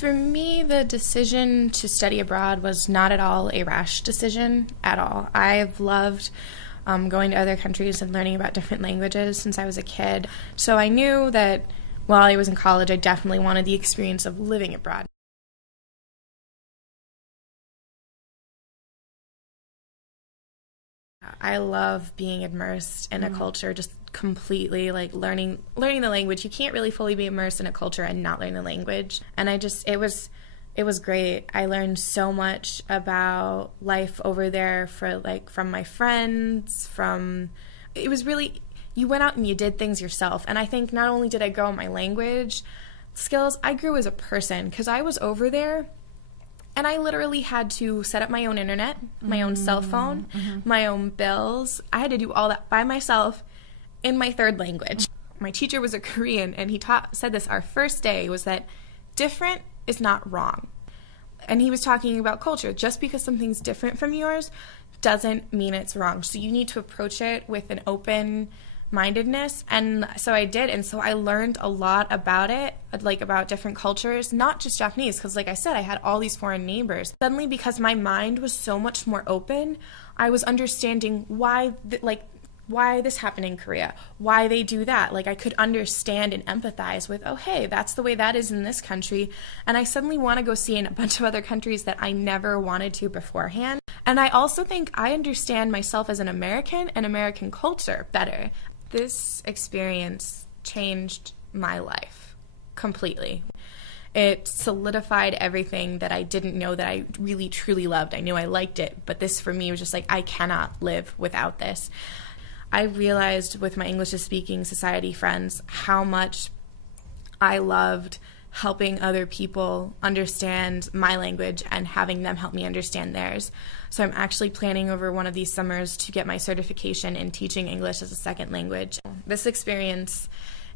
For me, the decision to study abroad was not at all a rash decision at all. I've loved going to other countries and learning about different languages since I was a kid. So I knew that while I was in college, I definitely wanted the experience of living abroad. I love being immersed in a culture, just completely, like, learning the language. You can't really fully be immersed in a culture and not learn the language. And it was great. I learned so much about life over there from my friends, it was really, you went out and you did things yourself. And I think not only did I grow my language skills, I grew as a person, because I was over there and I literally had to set up my own internet, my own cell phone, my own bills. I had to do all that by myself in my third language. My teacher was a Korean, and he said this our first day, was that different is not wrong. And he was talking about culture. Just because something's different from yours doesn't mean it's wrong. So you need to approach it with an open-mindedness. And so I did. And so I learned a lot about it, like about different cultures, not just Japanese, because like I said, I had all these foreign neighbors. Suddenly, because my mind was so much more open, I was understanding why this happened in Korea, why they do that. Like, I could understand and empathize with, oh, hey, that's the way that is in this country. And I suddenly want to go see in a bunch of other countries that I never wanted to beforehand. And I also think I understand myself as an American and American culture better. This experience changed my life completely. It solidified everything that I didn't know that I really, truly loved. I knew I liked it, but this for me was just like, I cannot live without this. I realized with my English-speaking society friends how much I loved helping other people understand my language and having them help me understand theirs. So I'm actually planning over one of these summers to get my certification in teaching English as a second language. This experience,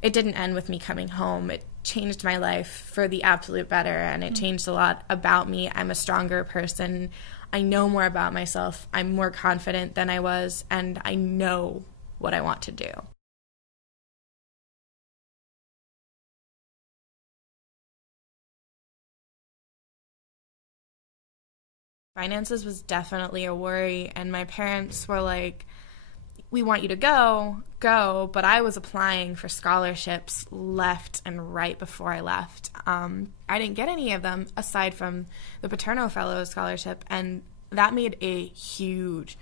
it didn't end with me coming home. It changed my life for the absolute better, and it changed a lot about me. I'm a stronger person. I know more about myself. I'm more confident than I was, and I know what I want to do. Finances was definitely a worry, and my parents were like, we want you to go, but I was applying for scholarships left and right before I left. I didn't get any of them aside from the Paterno Fellow Scholarship, and that made a huge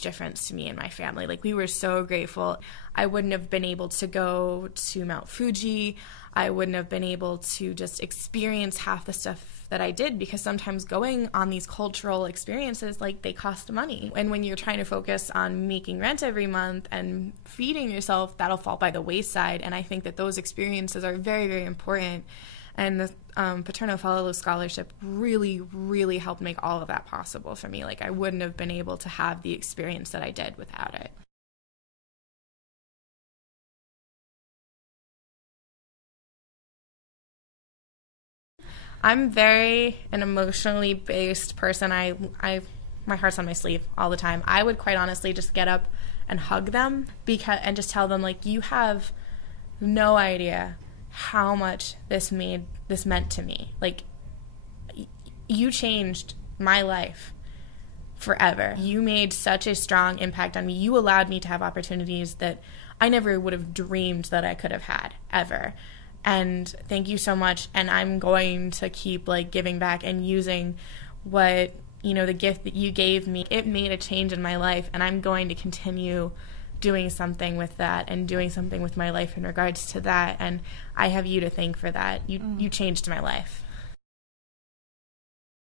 difference to me and my family. Like, we were so grateful. I wouldn't have been able to go to Mount Fuji. I wouldn't have been able to just experience half the stuff that I did, because sometimes going on these cultural experiences, like, they cost money. And when you're trying to focus on making rent every month and feeding yourself, that'll fall by the wayside. And I think that those experiences are very, very important. And the Paterno Fellow Scholarship really, really helped make all of that possible for me. Like, I wouldn't have been able to have the experience that I did without it. I'm very an emotionally based person. My heart's on my sleeve all the time. I would quite honestly just get up and hug them and just tell them, like, you have no idea how much this meant to me. Like, you changed my life forever. You made such a strong impact on me. You allowed me to have opportunities that I never would have dreamed that I could have had, ever. And thank you so much. And I'm going to keep, like, giving back and using what, the gift that you gave me. It made a change in my life, and I'm going to continue doing something with that and doing something with my life in regards to that. And I have you to thank for that. You changed my life.